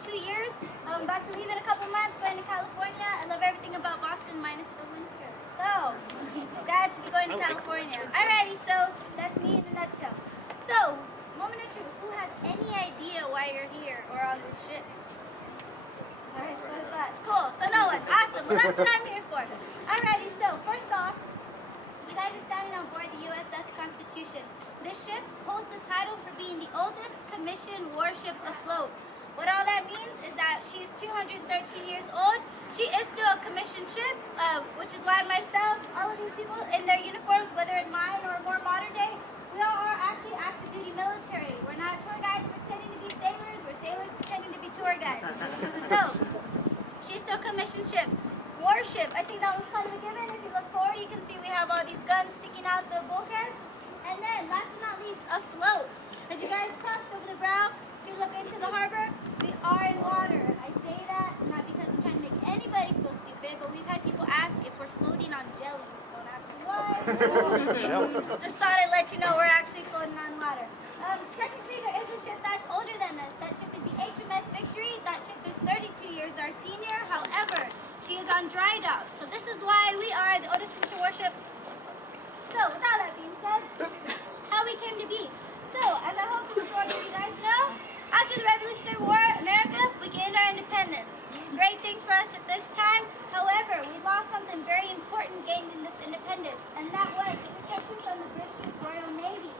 2 years. I'm about to leave in a couple months, going to California. I love everything about Boston minus the winter. So, glad to be going to California. Alrighty, so that's me in a nutshell. So, moment of truth, who has any idea why you're here or on this ship? Alright, so I thought. Cool, so no one. Awesome, well that's what I'm here for. Alrighty, so first off, you guys are standing on board the USS Constitution. This ship holds the title for being the oldest commissioned warship afloat. What all that means is that she is 213 years old. She is still a commissioned ship, which is why myself, all of these people in their uniforms, whether in mine or more modern day, we all are actually active duty military. We're not tour guides pretending to be sailors, we're sailors pretending to be tour guides. So, she's still commissioned ship. Warship, I think that was kind of a given. If you look forward, you can see we have all these guns sticking out the bulkhead. And then, last but not least, afloat. As you guys crossed over the brow, if you look into the harbor, we are in water. I say that not because I'm trying to make anybody feel stupid, but we've had people ask if we're floating on jelly. Don't ask me why. Just thought I'd let you know we're actually floating on water. Technically, there is a ship that's older than us. That ship is the HMS Victory. That ship is 32 years our senior. However, she is on dry dock. So this is why we are the oldest commissioned warship. So, without that being said, how we came to be. So, as I hope the majority of you guys know, after the Revolutionary War, America, we gained our independence. Great thing for us at this time. However, we lost something very important gained in this independence, and that was the protection from the British Royal Navy.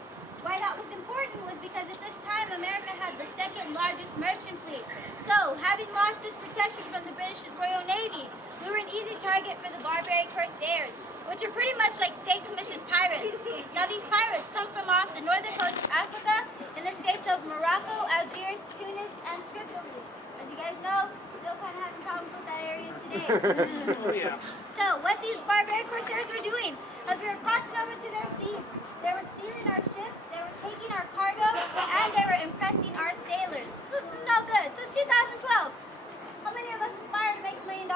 Why that was important was because at this time, America had the second largest merchant fleet. So, having lost this protection from the British Royal Navy, we were an easy target for the barbaric corsairs, which are pretty much like state-commissioned pirates. Now, these pirates come from off the northern coast of Africa in the states of Morocco, Algiers, Tunis, and Tripoli. As you guys know, still kind of having problems with that area today. Oh, yeah. So, what these barbaric corsairs were doing, as we were crossing over to their seas, they were stealing our ships, they were taking our cargo, and they were impressing our sailors. So this is no good. So it's 2012. How many of us aspire to make $1 million?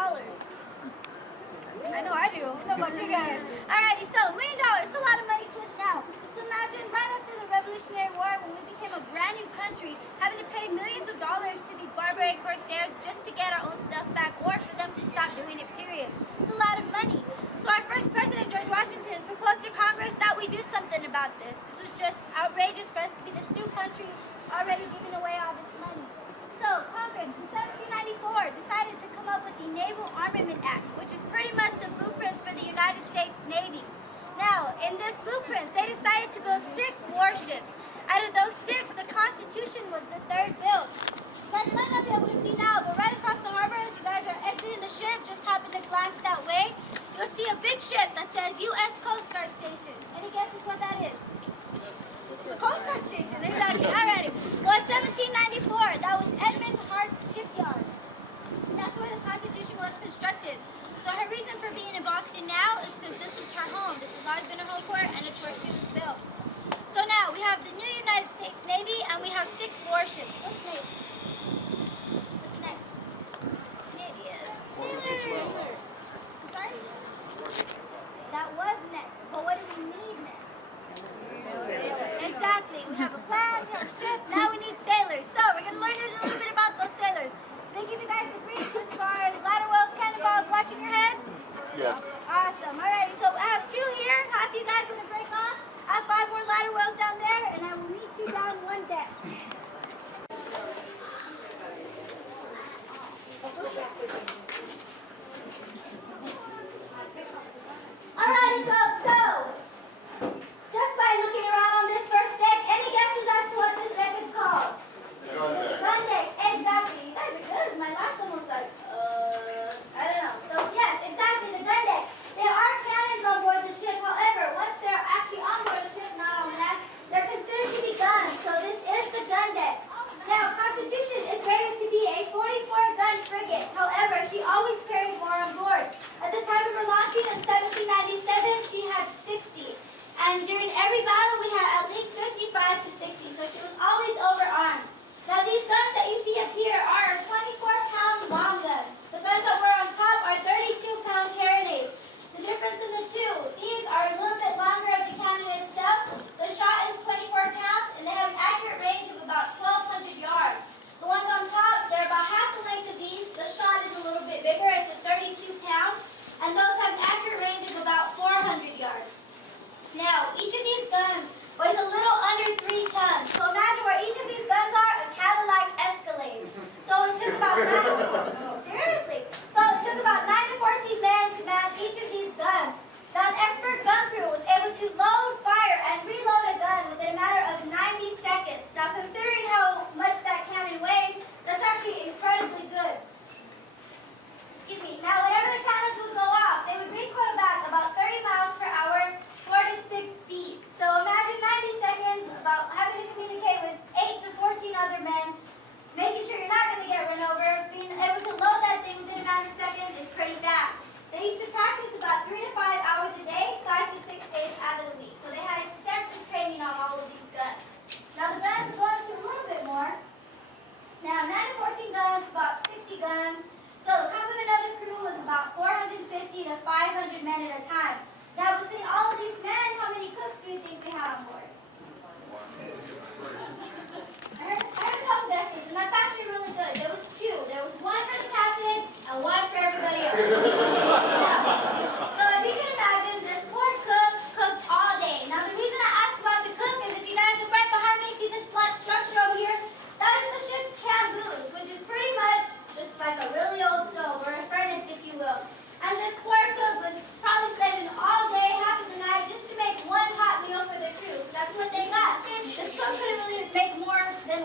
I know I do. I don't know about you guys. Alrighty, so $1 million. It's a lot of money to us now. So imagine right after the Revolutionary War, when we became a brand new country, having to pay millions of dollars to these barbaric corsairs just to get our old stuff back, or for them to stop doing it, period. It's a lot of money. So our first president, George Washington, proposed to Congress that we do something about this. This was just outrageous for us to be this new country already giving away all this money. So Congress, in 1794, decided to come up with the Naval Armament Act, which is pretty much the blueprints for the United States Navy. Now, in this blueprint, they decided to build 6 warships. Out of those 6, the Constitution was the 3rd built. Now, you might not be able to see now, but right across the harbor, as you guys are exiting the ship, just happen to glance that way, you'll see a big ship that says U.S. Coast Guard Station. Any guesses what that is? It's the Coast Guard Station, exactly. Alrighty. Well, in 1794, that was Edmund Hart's shipyard. And that's where the Constitution was constructed. So her reason for being in Boston now is because this is her home. This has always been her home port, and it's where she was built. So now, we have the new United States Navy, and we have 6 warships. What's next? What's next? Canadian. Taylor. Sorry? That was next, but what do we need next? Exactly. We have a flag, we have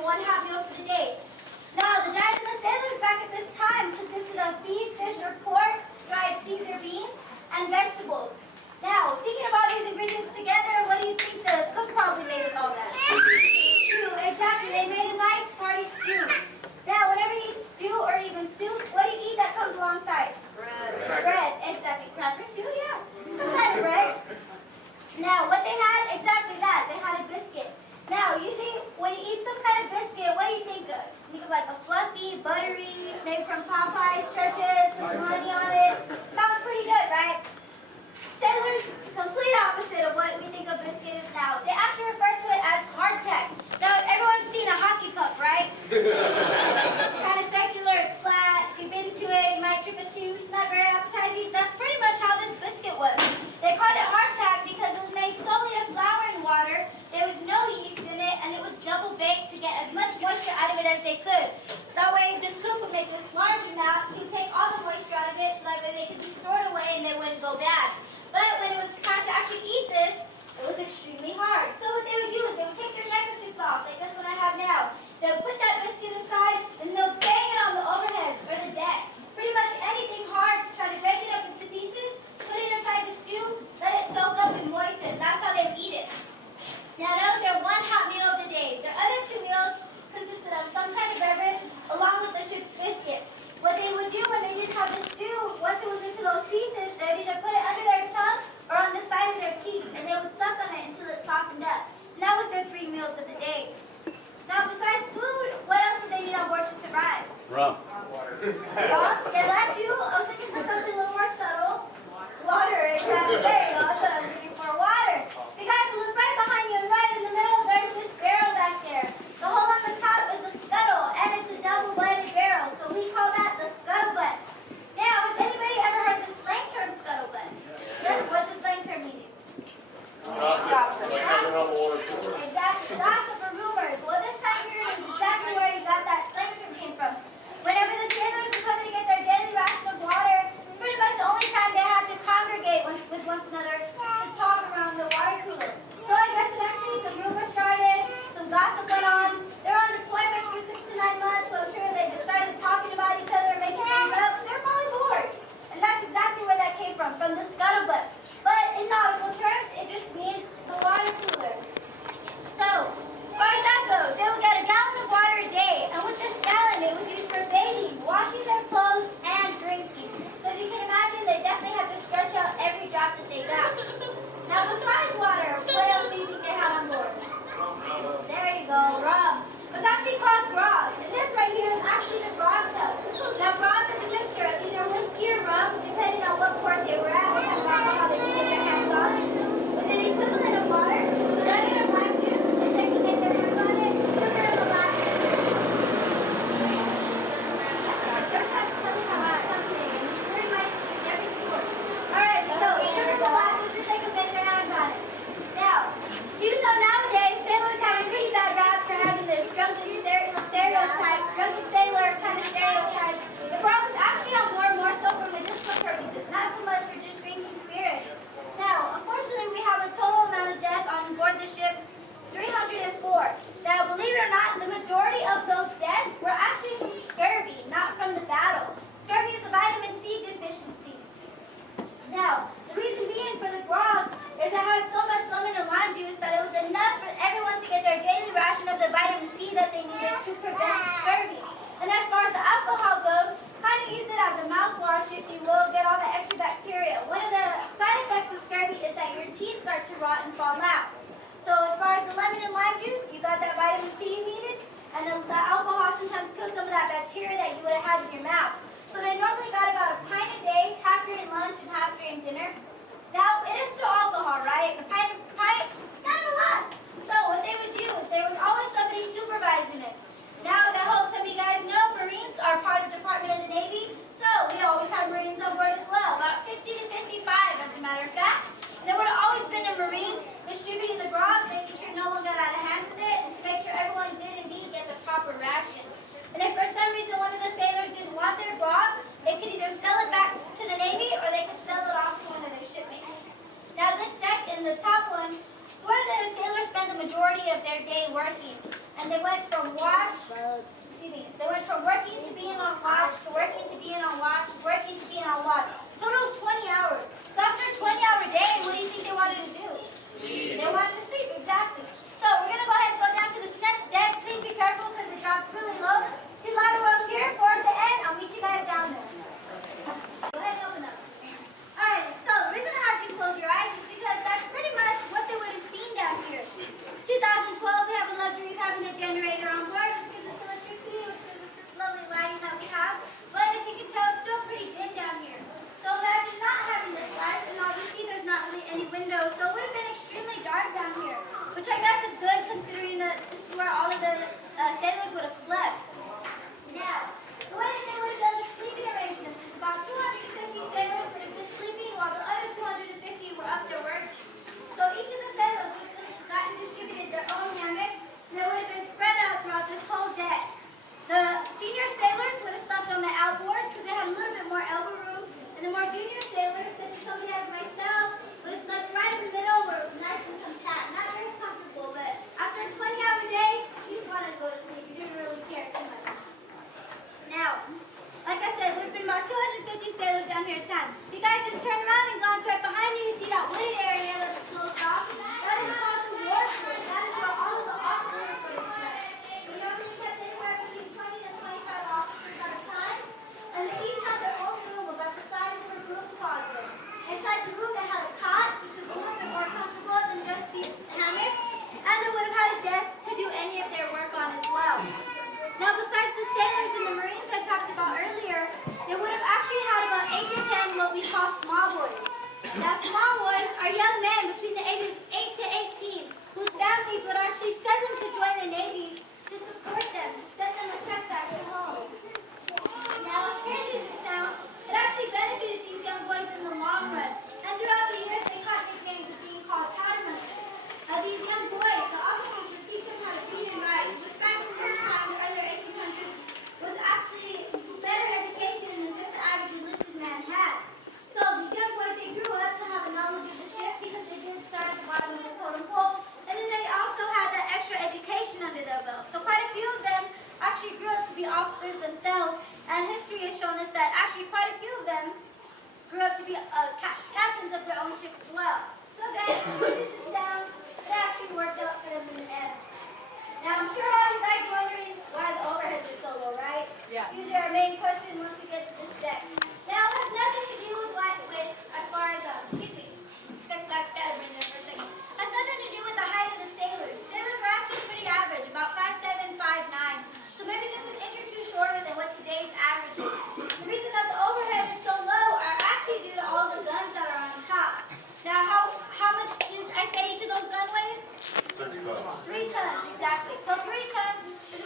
one hot meal for the day. Now, the diet of the sailors back at this time consisted of beef, fish, or pork, dried peas or beans, and vegetables. Now, thinking about these ingredients together, what do you think the cook probably made with all that? Stew, exactly. They made a nice hearty stew. Now, whenever you eat stew or even soup, what do you eat that comes alongside? Bread, exactly. Crackers too, yeah. Some kind of bread. Now, what they had, exactly that. They had a biscuit. Now, usually when you eat some kind of biscuit, what do you think of? Think of like a fluffy, buttery, made from Popeyes, churches, with some honey on it. Sounds pretty good, right? Sailors, complete opposite of what we think of biscuit is now. They actually refer to it as hardtack. Now, everyone's seen a hockey puck, right? Kind of circular, it's flat. If you've been to it, you might trip a tooth. Not very appetizing. That's pretty much how this biscuit was. They called it hardtack because it was made solely of flour and water. There was no yeast in it, and it was double baked to get as much moisture out of it as they could. That way, this cook would make this large amount. He'd take all the moisture out of it so that way they could be stored away and they wouldn't go bad. But when it was time to actually eat this, it was extremely hard. So what they would do is they would take their neckerchiefs off, like this one I have now. They would put that biscuit inside, and they'll bang it on the overheads or the deck. Pretty much anything hard to try to break it up into pieces, put it inside the stew, let it soak up and moisten. That's how they would eat it. Now that was their one hot meal of the day. Their other two meals consisted of some kind of beverage along with the ship's biscuit. What they would do when they didn't have the stew, once it was into those pieces, they would either put it under their tongue or on the side of their cheeks, and they would suck on it until it softened up. And that was their 3 meals of the day. Now, besides food, what else would they need on board to survive? Rum. Rum? Yeah, that too. I was looking for something a little more subtle. Water, exactly. There you go. That's what I was looking for. Water. You guys, look right behind you and right in the middle, there's this barrel back there. The hole on the top is a scuttle, and it's a double-bladed barrel, so we call that the scuttlebutt. Now, has anybody ever heard the slang term scuttlebutt? Yes, what does slang term mean? Gossip. Exactly. Gossip or rumors. Well, this time period is exactly where you got that slang term came from. Whenever the sailors were coming to get their daily ration of water, it's pretty much the only time they had to congregate with one another to talk around the water cooler. So I guess eventually some rumors started, some gossip went on. They were on deployment for 6 to 9 months, so I'm sure they just started talking about each other, making things up. They were probably bored. And that's exactly where that came from the scuttlebutt. But in nautical terms, it just means the water cooler. So, as far as that goes, they would get a gallon of water a day. And with this gallon, it was used for bathing, washing their clothes, and drinking. So as you can imagine, they definitely had to stretch out every drop that they got. Now, besides water, what else do you think they had on board? There you go, rum. It's actually called grog. And this right here is actually the grog tub. Now, grog is a mixture of either whiskey or rum, depending on what port they were at, what kind of alcohol they could get their hands on. With an equivalent of water, lemon or lime juice, if they could get their hands on it, sugar and molasses. They're telling how it's something. It's very much every sport. Alright, so sugar and molasses if they could get their hands on it. Now, you know nowadays, sailors have a pretty bad rap for having this drunken stereotype, drunken sailor kind of stereotype. The grog was actually on board more so for medicinal purposes, not so much for just drinking spirits. Now, unfortunately, we have a total amount of death on board the ship, 304. Now, believe it or not, the majority of those deaths were actually from scurvy, not from the battle. Scurvy is a vitamin C deficiency. Now, the reason being for the grog is it had so much lemon and lime juice that it was enough for everyone to get their daily ration of the vitamin C that they needed to prevent scurvy. And as far as the alcohol goes, kind of use it as a mouthwash, if you will, get all the extra bacteria. One of the side effects of scurvy is that your teeth start to rot and fall out. So as far as the lemon and lime juice, you got that vitamin C you needed, and the alcohol sometimes kills some of that bacteria that you would have had in your mouth. So they normally got about a pint a day, half during lunch and half during dinner. Now, it is still alcohol, right? A pint, it's kind of a lot. So what they would do is there was always somebody supervising it. Now, as I hope some of you guys know, Marines are part of the Department of the Navy, so we always have Marines on board as well, about 50 to 55 as a matter of fact. There would have always been a Marine distributing the grog, making sure no one got out of hand with it, and to make sure everyone did indeed get the proper ration. And if for some reason one of the sailors didn't want their grog, they could either sell it back to the Navy or they could sell it off to one of their shipmates. Now this deck in the top one they went from they went from working to being on watch, to working to being on watch, working to being on watch. Total of 20 hours. So after a 20-hour day, what do you think they wanted to do? Sleep. They wanted to sleep, exactly. So we're going to go ahead and go down to this next deck. Please be careful because it drops really low. It's 2 ladder wells here, 4 at the end. I'll meet you guys down there. Go ahead and open up. Alright, so the reason I have you close your eyes is because that's pretty much what they would have seen down here. 2012, we have a luxury of having a generator on board, which gives us electricity, which gives us this lovely lighting that we have. But as you can tell, it's still pretty dim down here. So imagine not having this light, and obviously there's not really any windows, so it would have been extremely dark down here, which I guess is good considering that this is where all of the sailors would have slept. Now, the way that they would have done the sleeping arrangements is about 250 sailors would have been sleeping while the other 250 were up there working. So each of the sailors would have gotten distributed their own hammocks, and they would have been spread out throughout this whole deck. The senior sailors would have slept on the outboard because they had a little bit more elbow room, and the more junior sailors, such as somebody as myself, would have slept right in the middle where it was nice and compact. Not very comfortable, but after a 20-hour day, you just wanted to go to sleep. You didn't really care too much. Now, like I said, we've been about 250 sailors down here at a time. If you guys just turn around and glance right behind you, you see that wooded area that's closed off. That is called the wardroom. That is where all of the officers would have slept. We normally kept anywhere between 20 and 25 officers at a time, and they each had their own room about the size of a room closet. Inside the room, they had a cot, which was a little bit more comfortable than just these hammocks, and they would have had a desk to do any of their work on as well. Now, besides the sailors and the Marines I talked about earlier, they would have actually had about 8 to 10 what we call small boys. Now, small boys are young men between the ages 8 to 18 whose families would actually send them to join the Navy to support them, to send them a check back to home. Now, as crazy as it sounds, it actually benefited these young boys in the long run. And throughout the years, they caught nicknames of being called powder monkeys. These young boys, the officers would teach them how to read and write, which back in this time, the early 1800s, was actually better education than just the average enlisted man had. So these young boys, they grew up to have a knowledge of the ship because they did start at the bottom of the totem pole, and then they also had that extra education under their belt. So quite a few of them actually grew up to be officers themselves, and history has shown us that actually quite a few of them grew up to be captains of their own ship as well. So guys, this is sounds, it actually worked out for them in the end. Now I'm sure all you guys are wondering why the overheads are so low, right? Yeah. These are our main questions once we get to this deck. Now it has nothing to do with as far as excuse me. Got scattered in there for a second. It has nothing to do with the height of the sailors. Sailors were actually pretty average, about 5'7", 5'9". So maybe just an inch or two shorter than what today's average is. The reason that the overhead is so low are actually due to all the guns that are on top. Now how much did I say each of those gun weighs? 6 tons. 3 tons, exactly. So 3 tons is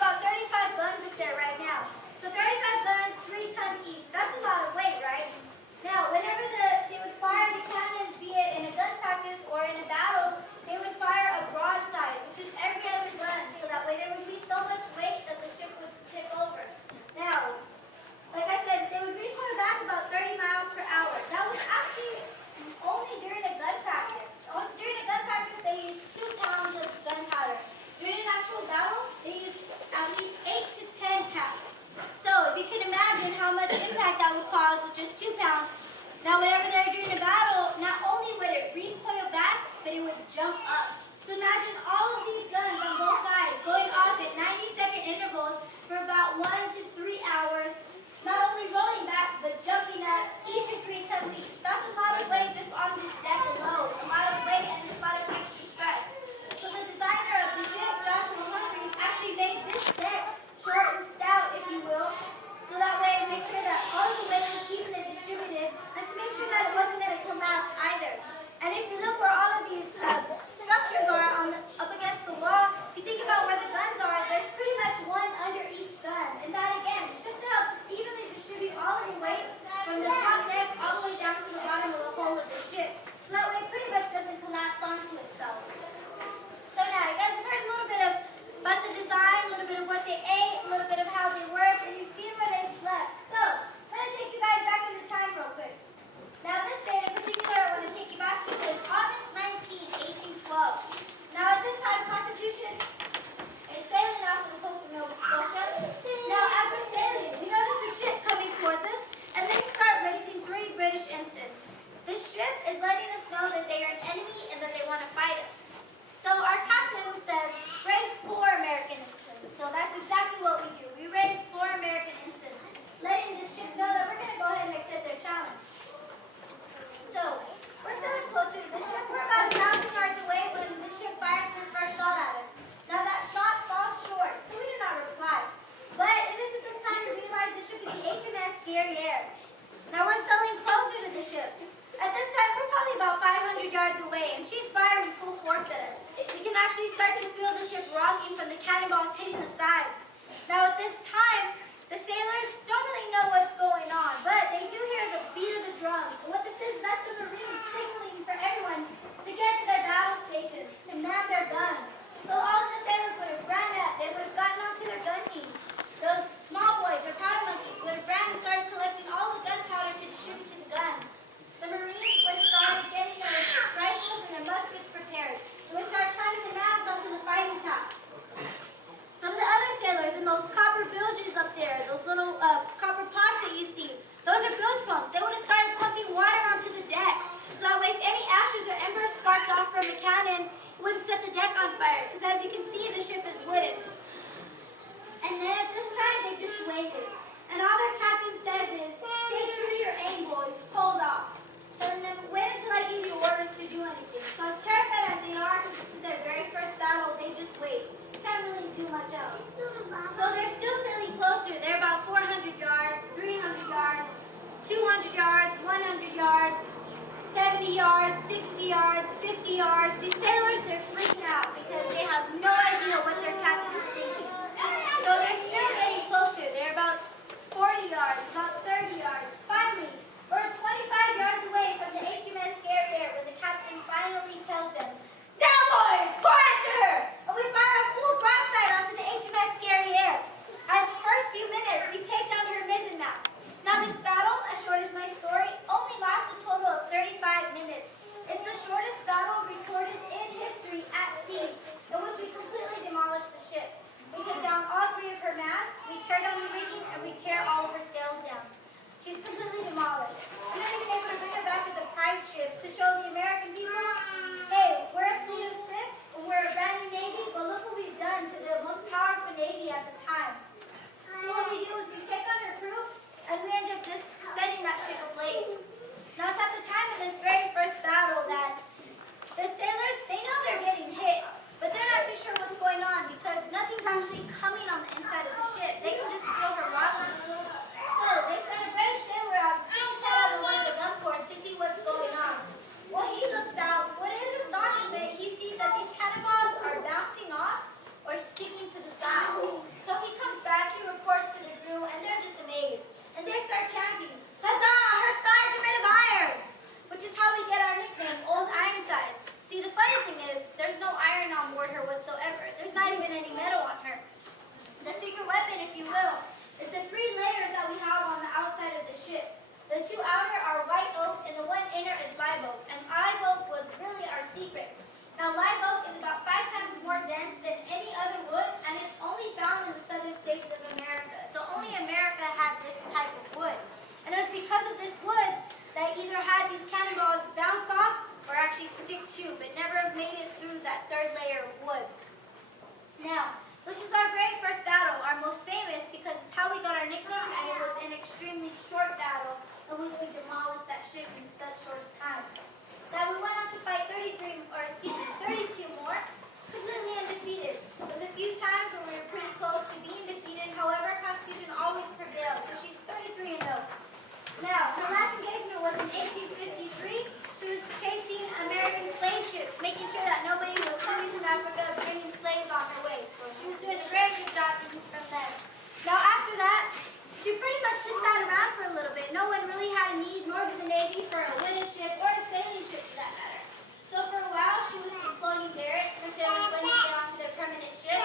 at this time, the sailors don't really know what's going on, but they do hear the beat of the drums. And what this is, that's the Marines signaling for everyone to get to their battle stations, to man their guns. So all of the sailors would have ran up, they would have gotten onto their gun teams. Those small boys or powder monkeys would have ran and started collecting all the gunpowder to distribute to the guns. The Marines would have started getting their rifles and their muskets prepared. They would start climbing the mast onto the fighting top. Some of the other sailors in those copper bilges up there, those little copper pots that you see, those are bilge pumps. They would have started pumping water onto the deck. So that way if any ashes or embers sparked off from a cannon, it wouldn't set the deck on fire. Because as you can see, the ship is wooden. And then at this time, they just waited. And all their captain says is, stay true to your aim, boys. Hold off. And then wait until I give you orders to do anything. So as terrified as they are, because this is their very first battle, they just wait. Can't really do much else. So they're still sailing closer. They're about 400 yards, 300 yards, 200 yards, 100 yards, 70 yards, 60 yards, 50 yards. These sailors, they're freaking out because they have no idea what their captain is thinking. So they're still getting closer. They're about 40 yards, about 30 yards. Finally, we're 25 yards away from the HMS Air where the captain finally tells them, "Now boys, pour into her!" And we fire a full broadside onto the HMS Air. At the first few minutes, we take down her mizzen mast. Now this battle, as short as my story, only lasts a total of 35 minutes. It's the shortest battle recorded in history at sea, in which we completely demolished the ship. We took down all 3 of her masts, we tear down the rigging, and we tear all of her sails down. She's completely demolished. I'm not even able to bring her back as a prize ship to show the American people, hey, we're a fleet of 6, we're a brand new Navy, but look what we've done to the most powerful Navy at the time. So what we do is we take on her crew, and we end up just setting that ship ablaze. Now it's at the time of this very first battle that the sailors, they know they're getting hit, but they're not too sure what's going on because nothing's actually coming on the inside of the ship. They can just feel her rocking. So they send a brave sailor out, sticks head out of one of the gun ports to see what's going on. Well, he looks out. What is astonishment, he sees that these cannonballs are bouncing off or sticking to the side. So he comes back, he reports to the crew, and they're just amazed. And they start chanting, "Huzzah! Her sides are made of iron!" Which is how we get our nickname, Old Ironsides. See, the funny thing is, there's no iron on board her whatsoever. There's not even any metal on her. The secret weapon, if you will, is the 3 layers that we have on the outside of the ship. The 2 outer are white oak, and the 1 inner is live oak. And live oak was really our secret. Now, live oak is about 5 times more dense than any other wood, and it's only found in the southern states of America. So only America had this type of wood. And it was because of this wood that either had these cannonballs bounce off or actually stick to, but never made it through that 3rd layer of wood. Now, this is our very first battle, our most famous, because it's how we got our nickname, and it was an extremely short battle, in which we demolished that ship in such short time. Now we went on to fight 32 more, completely undefeated. There was a few times where we were pretty close to being defeated, however, our Constitution always prevailed, so she's 33-0. Now, her last engagement was in 1853. She was chasing American slave ships, making sure that nobody was coming from Africa bringing slaves on her way. So she was doing a very good job from them. Now after that, she pretty much just sat around for a little bit. No one really had a need, nor did the Navy, for a wooden ship or a sailing ship for that matter. So for a while, she was floating derricks for sailors when they get onto their permanent ship.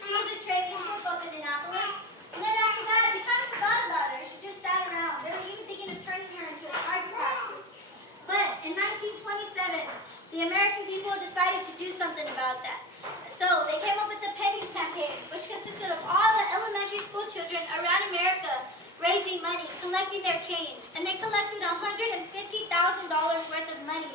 She was a trading ship up in Annapolis. And then after that, they kind of forgot about her. She just sat around. They were even thinking of turning her into a target practice. But in 1927, the American people decided to do something about that. So they came up with the Pennies Campaign, which consisted of all the elementary school children around America raising money, collecting their change. And they collected $150,000 worth of money